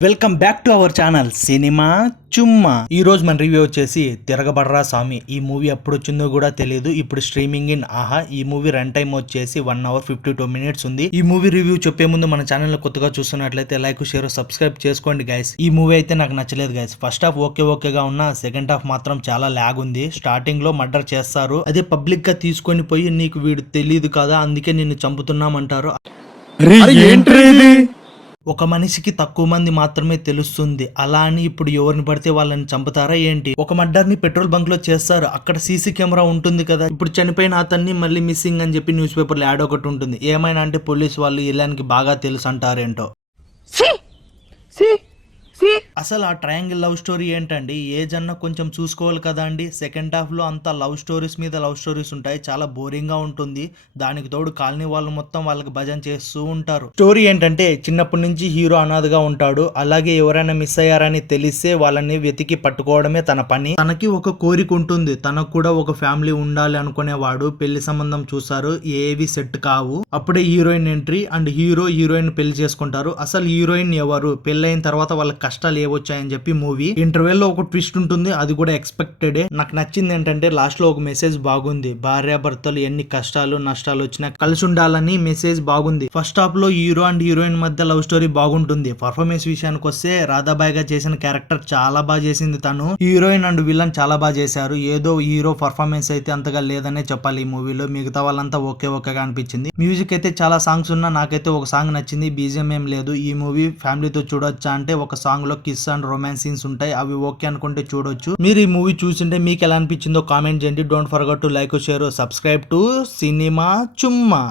Welcome back to our channel cinema Chumma. ఈ రోజు మన రివ్యూ వచ్చేసి తిరగబడరా స్వామి. ఈ మూవీ ఎప్పుడు వచ్చిందో కూడా తెలియదు. ఇప్పుడు స్ట్రీమింగ్ ఇన్ ఆహా. ఈ మూవీ రన్ టైం వచ్చేసి 1 hour 52 minutes ఉంది. ఈ మూవీ రివ్యూ చెప్పే ముందు మన ఛానల్ కొత్తగా చూస్తున్నట్లయితే లైక్ షేర్ సబ్స్క్రైబ్ చేసుకోండి గైస్. ఈ మూవీ అయితే నాకు నచ్చలేదు గైస్. ఫస్ట్ హాఫ్ ఓకేగా ఉన్నా సెకండ్ హాఫ్ మాత్రం చాలా లాగ్ ఉంది. స్టార్టింగ్ లో మర్డర్ చేస్తారు, అదే పబ్లిక్ గా తీసుకొని పోయి నీకు వీడు తెలియదు కదా అందుకే నిన్ను చంపుతున్నామంటారు. ఒక మనిషికి తక్కువ మంది మాత్రమే తెలుస్తుంది, అలా అని ఇప్పుడు ఎవరిని పడితే వాళ్ళని చంపుతారా ఏంటి? ఒక మర్డర్ ని పెట్రోల్ బంక్ లో చేస్తారు, అక్కడ సీసీ కెమెరా ఉంటుంది కదా. ఇప్పుడు చనిపోయిన అతన్ని మళ్ళీ మిస్సింగ్ అని చెప్పి న్యూస్ పేపర్లో యాడ్ ఒకటి ఉంటుంది. ఏమైనా అంటే పోలీస్ వాళ్ళు ఇలానికి బాగా తెలుసు అంటారేంటో. అసలు ఆ ట్రయాంగిల్ లవ్ స్టోరీ ఏంటండి? ఏజ్ అన్న కొంచెం చూసుకోవాలి కదా అండి. సెకండ్ హాఫ్ లో అంతా లవ్ స్టోరీస్ మీద లవ్ స్టోరీస్ ఉంటాయి, చాలా బోరింగ్ గా ఉంటుంది. దానికి తోడు కాలనీ వాళ్ళు మొత్తం వాళ్ళకి భజన చేస్తూ ఉంటారు. స్టోరీ ఏంటంటే చిన్నప్పటి నుంచి హీరో అనాథగా ఉంటాడు, అలాగే ఎవరైనా మిస్ అయ్యారని తెలిస్తే వాళ్ళని వెతికి పట్టుకోవడమే తన పని. తనకి ఒక కోరిక ఉంటుంది, తనకు కూడా ఒక ఫ్యామిలీ ఉండాలి అనుకునేవాడు. పెళ్లి సంబంధం చూసారు, ఏవి సెట్ కావు. అప్పుడే హీరోయిన్ ఎంట్రీ అండ్ హీరోయిన్ పెళ్లి చేసుకుంటారు. అసలు హీరోయిన్ ఎవరు? పెళ్ళైన తర్వాత వాళ్ళ కష్టాలు ఏవొచ్చాయని చెప్పి మూవీ ఇంటర్వెల్ లో ఒక ట్విస్ట్ ఉంటుంది, అది కూడా ఎక్స్పెక్టెడే. నాకు నచ్చింది ఏంటంటే లాస్ట్ లో ఒక మెసేజ్ బాగుంది. భార్యాభర్తలు ఎన్ని కష్టాలు నష్టాలు వచ్చినా కలిసి ఉండాలని మెసేజ్ బాగుంది. ఫస్ట్ హాఫ్ లో హీరో అండ్ హీరోయిన్ మధ్య లవ్ స్టోరీ బాగుంటుంది. పర్ఫార్మెన్స్ విషయానికి వస్తే రాధాబాయ్ గా చేసిన క్యారెక్టర్ చాలా బాగా చేసింది తను. హీరోయిన్ అండ్ విలన్ చాలా బాగా చేశారు. ఏదో హీరో పర్ఫార్మెన్స్ అయితే అంతగా లేదనే చెప్పాలి ఈ మూవీలో. మిగతా వాళ్ళంతా ఓకేగా అనిపించింది. మ్యూజిక్ అయితే చాలా సాంగ్స్ ఉన్నా నాకైతే ఒక సాంగ్ నచ్చింది, బీజిఎం ఏం లేదు. ఈ మూవీ ఫ్యామిలీతో చూడొచ్చా అంటే ఒక సాంగ్ లో కిస్ అండ్ రొమాన్స్ సీన్స్ ఉంటాయి, అవి ఓకే అనుకుంటే చూడొచ్చు. మీరు ఈ మూవీ చూసింటే మీకు ఎలా అనిపించిందో కామెంట్ చేయండి. Don't forget to like share subscribe to cinema చుమ్మా.